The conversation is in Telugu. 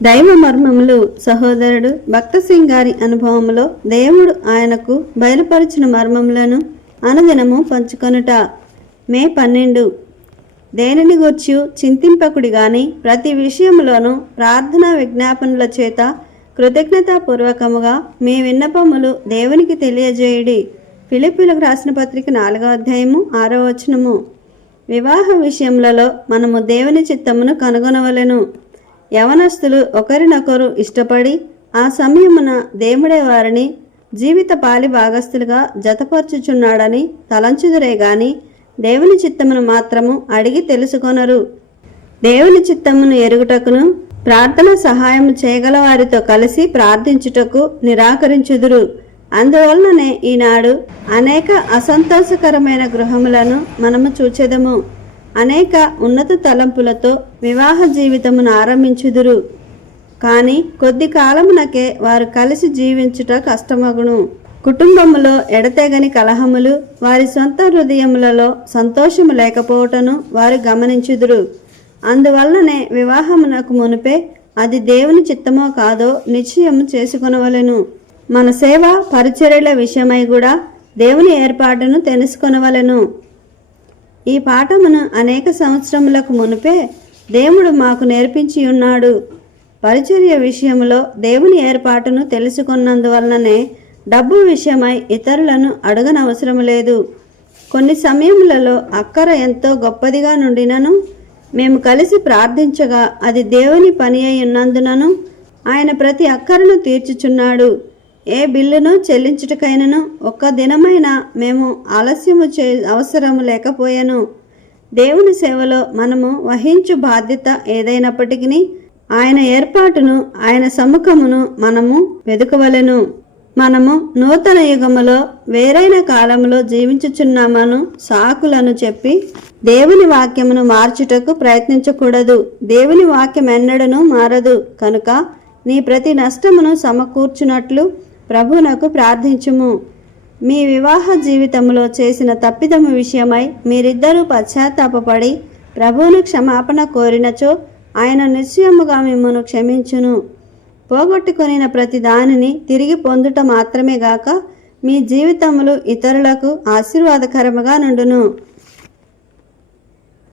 దైవ మర్మములు సహోదరుడు భక్త సింగ్ గారి అనుభవములో దేవుడు ఆయనకు బయలుపరిచిన మర్మములను అనుదినము పంచుకొనుట. మే 12. దేనిని గూర్చి చింతింపకుడి గాని ప్రతి విషయములోనూ ప్రార్థనా విజ్ఞాపనల చేత కృతజ్ఞతాపూర్వకముగా మీ విన్నపములు దేవునికి తెలియజేయుడి. ఫిలిప్పీలకు రాసిన పత్రిక 4వ అధ్యాయము 6వ వచనము. వివాహ విషయములలో మనము దేవుని చిత్తమును కనుగొనవలెను. యవనస్తులు ఒకరినొకరు ఇష్టపడి ఆ సమయమున దేవుడే వారిని జీవిత పాలి భాగస్థులుగా జతపరచుచున్నాడని తలంచుదురే గాని దేవుని చిత్తమును మాత్రము అడిగి తెలుసుకొనరు. దేవుని చిత్తమును ఎరుగుటకును ప్రార్థన సహాయము చేయగల వారితో కలిసి ప్రార్థించుటకు నిరాకరించుదురు. అందువలననే ఈనాడు అనేక అసంతోషకరమైన గృహములను మనము చూచెదము. అనేక ఉన్నత తలంపులతో వివాహ జీవితమును ఆరంభించుదురు. కానీ కొద్ది కాలమునకే వారు కలిసి జీవించుట కష్టమగును. కుటుంబములో ఎడతెగని కలహములు, వారి సొంత హృదయములలో సంతోషము లేకపోవటను వారు గమనించుదురు. అందువల్లనే వివాహమునకు మునిపే అది దేవుని చిత్తమో కాదో నిశ్చయము చేసుకొనవలెను. మన సేవ పరిచర్యల విషయమై కూడా దేవుని ఏర్పాటును తెలుసుకొనవలెను. ఈ పాఠమును అనేక సంవత్సరములకు మునిపే దేవుడు మాకు నేర్పించి ఉన్నాడు. పరిచర్య విషయంలో దేవుని ఏర్పాటును తెలుసుకున్నందువలననే డబ్బు విషయమై ఇతరులను అడగనవసరం లేదు. కొన్ని సమయములలో అక్కర ఎంతో గొప్పదిగా నుండినను మేము కలిసి ప్రార్థించగా అది దేవుని పని అయి ఉన్నందునను ఆయన ప్రతి అక్కరను తీర్చుచున్నాడు. ఏ బిల్లును చెల్లించుటకైనను ఒక్క దినమైనా మేము ఆలస్యము అవసరము లేకపోయాను. దేవుని సేవలో మనము వహించు బాధ్యత ఏదైనప్పటికీ ఆయన ఏర్పాటును, ఆయన సముఖమును మనము వెదుకవలెను. మనము నూతన యుగములో వేరైన కాలంలో జీవించుచున్నామను సాకులను చెప్పి దేవుని వాక్యమును మార్చుటకు ప్రయత్నించకూడదు. దేవుని వాక్యం ఎన్నడను మారదు. కనుక నీ ప్రతి నష్టమును సమకూర్చున్నట్లు ప్రభువునకు ప్రార్థించుము. మీ వివాహ జీవితంలో చేసిన తప్పిదము విషయమై మీరిద్దరూ పశ్చాత్తాపపడి ప్రభువును క్షమాపణ కోరినచో ఆయన నిశ్చయముగా మిమ్మును క్షమించును. పోగొట్టుకొనిన ప్రతి దానిని తిరిగి పొందుట మాత్రమే గాక మీ జీవితములు ఇతరులకు ఆశీర్వాదకరముగా నుండును.